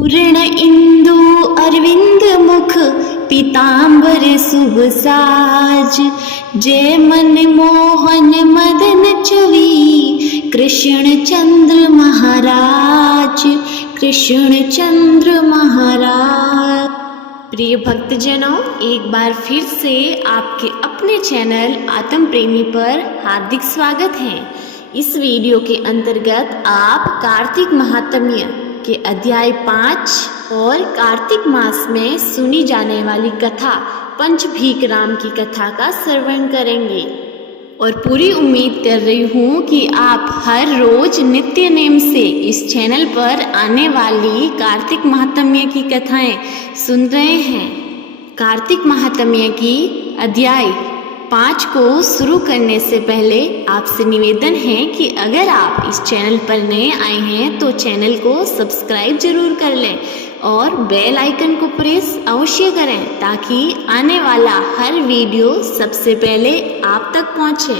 पूर्ण इंदु अरविंद मुख पीतांबर शुभ साज। जय मन मोहन मदन छवि कृष्ण चंद्र महाराज, कृष्ण चंद्र महाराज। प्रिय भक्तजनों, एक बार फिर से आपके अपने चैनल आत्म प्रेमी पर हार्दिक स्वागत है। इस वीडियो के अंतर्गत आप कार्तिक महात्म्य के अध्याय 5 और कार्तिक मास में सुनी जाने वाली कथा पंच भीकराम की कथा का श्रवण करेंगे और पूरी उम्मीद कर रही हूँ कि आप हर रोज नित्य नेम से इस चैनल पर आने वाली कार्तिक महात्म्य की कथाएं सुन रहे हैं। कार्तिक महात्म्य की अध्याय 5 को शुरू करने से पहले आपसे निवेदन है कि अगर आप इस चैनल पर नए आए हैं तो चैनल को सब्सक्राइब जरूर कर लें और बेल आइकन को प्रेस अवश्य करें ताकि आने वाला हर वीडियो सबसे पहले आप तक पहुंचे।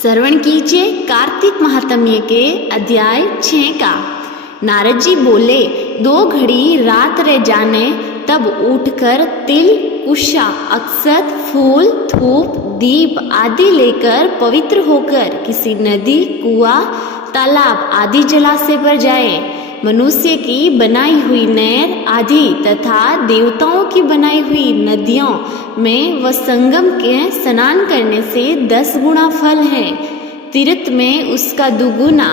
श्रवण कीजिए कार्तिक महात्म्य के अध्याय 6 का। नारद जी बोले, 2 घड़ी रात रह जाने तब उठकर तिल, कुशा, अक्षत, फूल, धूप, दीप आदि लेकर पवित्र होकर किसी नदी, कुआं, तालाब आदि जलाशय पर जाए। मनुष्य की बनाई हुई नहर आदि तथा देवताओं की बनाई हुई नदियों में व संगम के स्नान करने से 10 गुना फल है। तीर्थ में उसका दुगुना।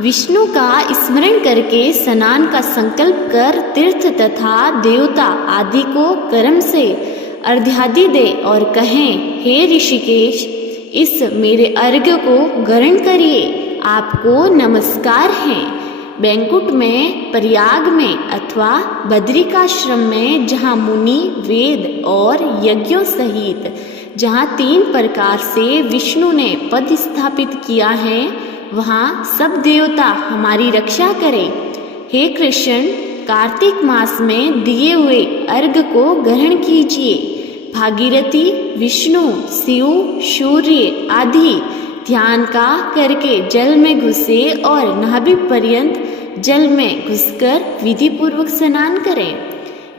विष्णु का स्मरण करके स्नान का संकल्प कर तीर्थ तथा देवता आदि को कर्म से अर्घ्यादि दे और कहें, हे ऋषिकेश, इस मेरे अर्घ्य को ग्रहण करिए, आपको नमस्कार है। बैंकुट में, प्रयाग में अथवा बद्रिकाश्रम में जहाँ मुनि वेद और यज्ञों सहित जहाँ 3 प्रकार से विष्णु ने पद स्थापित किया है, वहाँ सब देवता हमारी रक्षा करें। हे कृष्ण, कार्तिक मास में दिए हुए अर्घ को ग्रहण कीजिए। भागीरथी, विष्णु, शिव, सूर्य आदि ध्यान का करके जल में घुसे और नाभि पर्यंत जल में घुसकर विधि पूर्वक स्नान करें।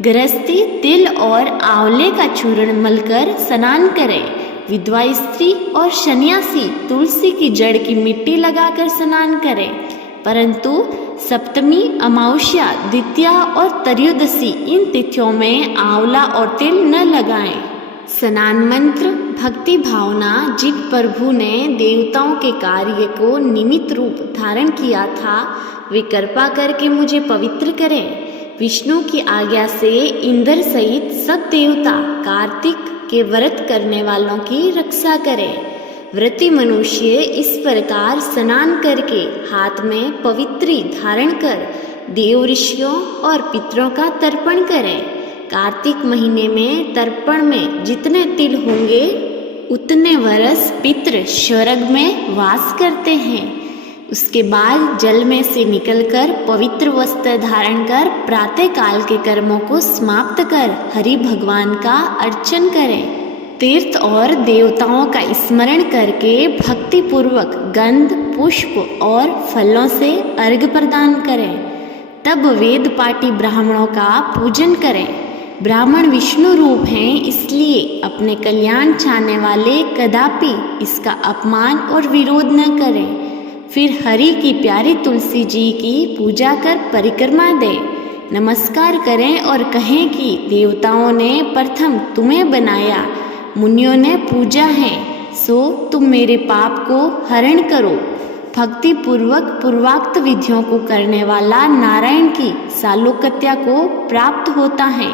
गृहस्थी तिल और आंवले का चूर्ण मलकर स्नान करें। विधवा स्त्री और सन्यासी तुलसी की जड़ की मिट्टी लगाकर स्नान करें, परंतु सप्तमी, अमावस्या, द्वितीया और त्रयोदशी इन तिथियों में आंवला और तिल न लगाएं। स्नान मंत्र भक्ति भावना जिन प्रभु ने देवताओं के कार्य को निमित्त रूप धारण किया था, वे कृपा करके मुझे पवित्र करें। विष्णु की आज्ञा से इंद्र सहित सब देवता कार्तिक के व्रत करने वालों की रक्षा करें। व्रती मनुष्य इस प्रकार स्नान करके हाथ में पवित्री धारण कर देव ऋषियों और पितरों का तर्पण करें। कार्तिक महीने में तर्पण में जितने तिल होंगे उतने वर्ष पितृ स्वर्ग में वास करते हैं। उसके बाद जल में से निकलकर पवित्र वस्त्र धारण कर प्रातः काल के कर्मों को समाप्त कर हरि भगवान का अर्चन करें। तीर्थ और देवताओं का स्मरण करके भक्ति पूर्वक गंध, पुष्प और फलों से अर्घ्य प्रदान करें। तब वेद पाठी ब्राह्मणों का पूजन करें। ब्राह्मण विष्णु रूप हैं, इसलिए अपने कल्याण चाहने वाले कदापि इसका अपमान और विरोध न करें। फिर हरि की प्यारी तुलसी जी की पूजा कर परिक्रमा दें, नमस्कार करें और कहें कि देवताओं ने प्रथम तुम्हें बनाया, मुनियों ने पूजा है, सो तुम मेरे पाप को हरण करो। भक्ति पूर्वक पूर्वाक्त विधियों को करने वाला नारायण की सालोकत्या को प्राप्त होता है।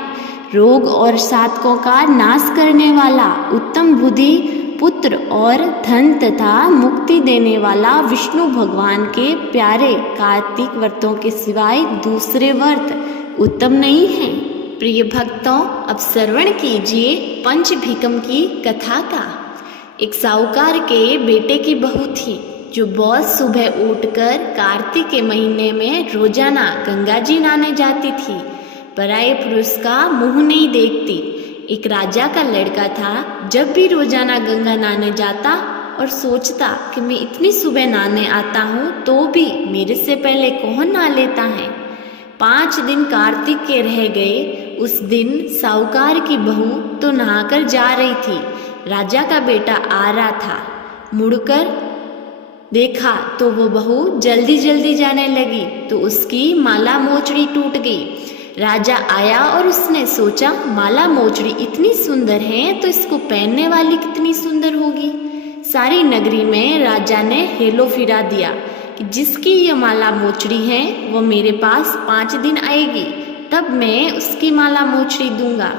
रोग और साधकों का नाश करने वाला, उत्तम बुद्धि, पुत्र और धन तथा मुक्ति देने वाला विष्णु भगवान के प्यारे कार्तिक व्रतों के सिवाय दूसरे व्रत उत्तम नहीं है। प्रिय भक्तों, अब श्रवण कीजिए पंच भीकम की कथा का। एक साहूकार के बेटे की बहू थी जो बहुत सुबह उठकर कार्तिक के महीने में रोजाना गंगा जी नहाने जाती थी। पराये पुरुष का मुंह नहीं देखती। एक राजा का लड़का था, जब भी रोजाना गंगा नहाने जाता और सोचता कि मैं इतनी सुबह नहाने आता हूँ तो भी मेरे से पहले कौन नहा लेता है। 5 दिन कार्तिक के रह गए। उस दिन साहूकार की बहू तो नहाकर जा रही थी। राजा का बेटा आ रहा था। मुड़कर देखा तो वो बहू जल्दी जल्दी जाने लगी तो उसकी माला मोचड़ी टूट गई। राजा आया और उसने सोचा माला मोचड़ी इतनी सुंदर है तो इसको पहनने वाली कितनी सुंदर होगी। सारी नगरी में राजा ने हेलो फिरा दिया कि जिसकी ये माला मोचड़ी है वो मेरे पास 5 दिन आएगी, तब मैं उसकी माला मोचड़ी दूंगा।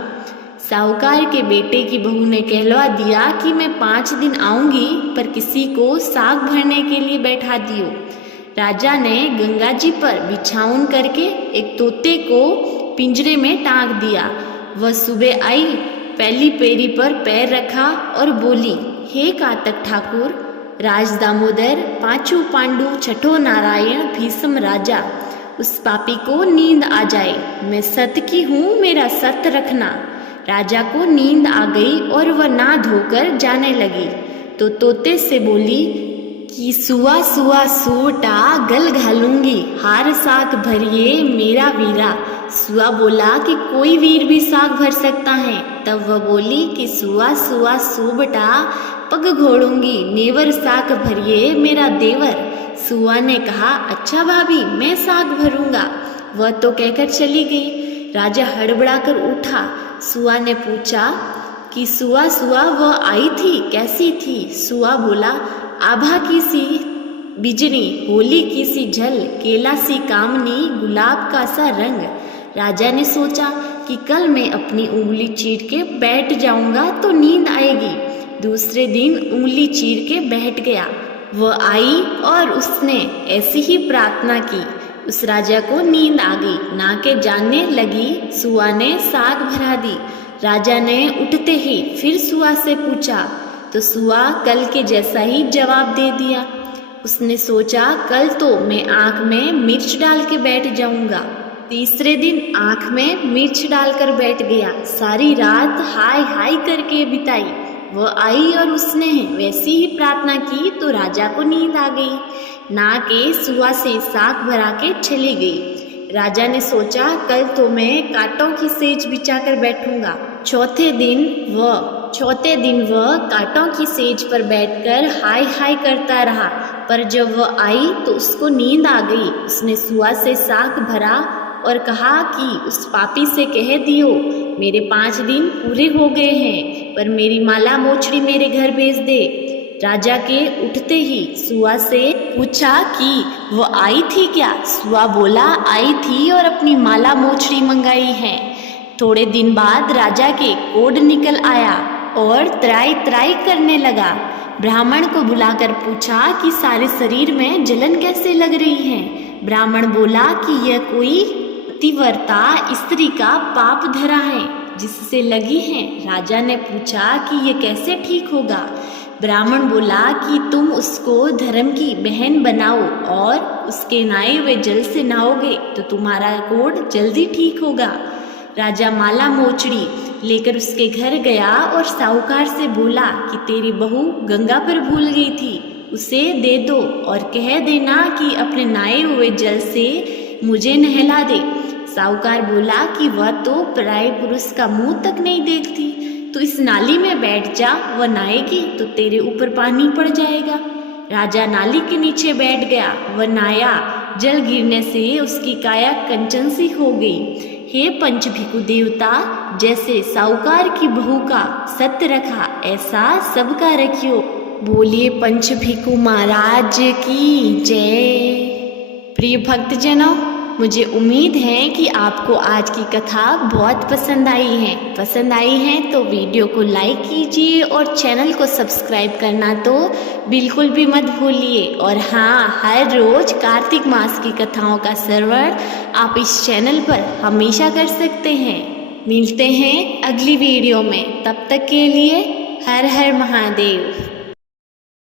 साहूकार के बेटे की बहू ने कहलवा दिया कि मैं 5 दिन आऊंगी, पर किसी को साग भरने के लिए बैठा दियो। राजा ने गंगा जी पर बिछावन करके एक तोते को पिंजरे में टांग दिया। वह सुबह आई, पहली पेरी पर पैर रखा और बोली, हे कातक ठाकुर, राज दामोदर, पांचों पांडु, छठो नारायण, भीष्म राजा, उस पापी को नींद आ जाए। मैं सत की हूँ, मेरा सत रखना। राजा को नींद आ गई और वह ना धोकर जाने लगी तो तोते से बोली कि सुआ सुआ सूटा गल घालूंगी, हार साग भरिए मेरा वीरा। सुआ बोला कि कोई वीर भी साग भर सकता है। तब वह बोली कि सुआ सुआ सूबटा पग घोड़ूंगी, नेवर साग भरिए मेरा देवर। सुआ ने कहा, अच्छा भाभी, मैं साग भरूंगा। वह तो कहकर चली गई। राजा हड़बड़ाकर उठा। सुआ ने पूछा कि सुआ सुआ वह आई थी, कैसी थी? सुआ बोला, आभा की सी बिजनी, होली की सी झल, केला सी कामनी, गुलाब का सा रंग। राजा ने सोचा कि कल मैं अपनी उंगली चीर के बैठ जाऊंगा तो नींद आएगी। दूसरे दिन उंगली चीर के बैठ गया। वह आई और उसने ऐसी ही प्रार्थना की। उस राजा को नींद आ गई, नाके जानने लगी। सुआ ने साग भरा दी। राजा ने उठते ही फिर सुआ से पूछा तो सुआ कल के जैसा ही जवाब दे दिया। उसने सोचा कल तो मैं आँख में मिर्च डाल के बैठ जाऊंगा। तीसरे दिन आँख में मिर्च डालकर बैठ गया। सारी रात हाय हाय करके बिताई। वह आई और उसने वैसी ही प्रार्थना की तो राजा को नींद आ गई। ना के सुआ से साग भरा के चली गई। राजा ने सोचा कल तो मैं कांटों की सेज बिछाकर बैठूंगा। चौथे दिन वह कांटों की सेज पर बैठकर हाय हाय करता रहा, पर जब वह आई तो उसको नींद आ गई। उसने सुआ से साग भरा और कहा कि उस पापी से कह दियो मेरे 5 दिन पूरे हो गए हैं, पर मेरी माला मोचड़ी मेरे घर भेज दे। राजा के उठते ही सुआ से पूछा कि वो आई थी क्या? सुआ बोला, आई थी और अपनी माला मोचड़ी मंगाई है। थोड़े दिन बाद राजा के कोढ़ निकल आया और त्राई त्राई करने लगा। ब्राह्मण को बुलाकर पूछा कि सारे शरीर में जलन कैसे लग रही है। ब्राह्मण बोला कि यह कोई पतिव्रता स्त्री का पाप धरा है जिससे लगी है। राजा ने पूछा कि यह कैसे ठीक होगा। ब्राह्मण बोला कि तुम उसको धर्म की बहन बनाओ और उसके नहाए हुए जल से नहाओगे तो तुम्हारा कोढ़ जल्दी ठीक होगा। राजा माला मोचड़ी लेकर उसके घर गया और साहूकार से बोला कि तेरी बहू गंगा पर भूल गई थी, उसे दे दो और कह देना कि अपने नहाए हुए जल से मुझे नहला दे। साहूकार बोला कि वह तो पराये पुरुष का मुंह तक नहीं देखती, तो इस नाली में बैठ जा, वह नहाएगी तो तेरे ऊपर पानी पड़ जाएगा। राजा नाली के नीचे बैठ गया। वह नहाया, जल गिरने से उसकी काया कंचन सी हो गई। हे पंचभिकु देवता, जैसे साहूकार की बहू का सत्य रखा ऐसा सबका रखियो। बोलिए पंचभिकु महाराज की जय। प्रिय भक्तजनों, मुझे उम्मीद है कि आपको आज की कथा बहुत पसंद आई है तो वीडियो को लाइक कीजिए और चैनल को सब्सक्राइब करना तो बिल्कुल भी मत भूलिए। और हाँ, हर रोज कार्तिक मास की कथाओं का श्रवण आप इस चैनल पर हमेशा कर सकते हैं। मिलते हैं अगली वीडियो में, तब तक के लिए हर हर महादेव।